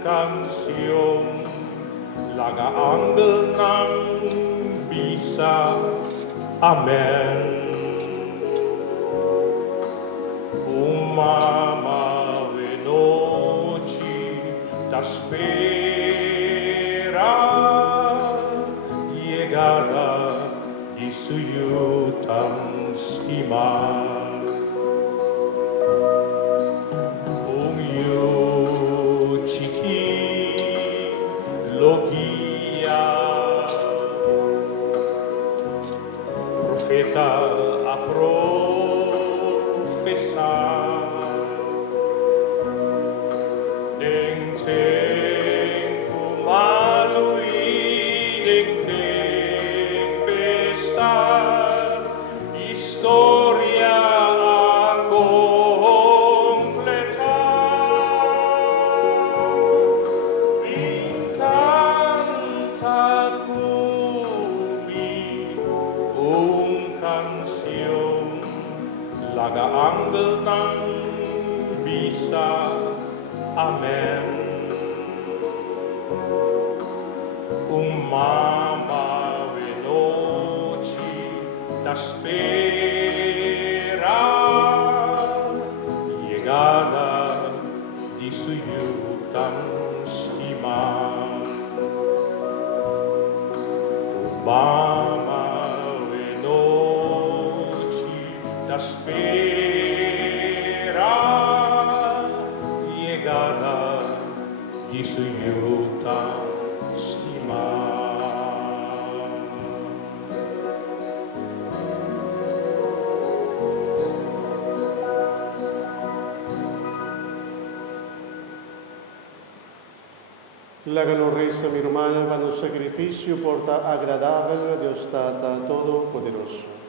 Canción, nag-aangel ng bisa. Amen. Umamawe noci t'aspera, llegada di suyutan stima. Logia, profeta a professar, deng tempo malui, deng tempestad, historia a canción, nag-aangel ng bisa. Amen. Umamawe noci t'aspera, llegada di suyutan stima. Umamawe noci t'aspera, llegada di suyutan stima. La ganorreza mi hermana, va no sacrificio porta agradável a Deus Tata Todo-Poderoso.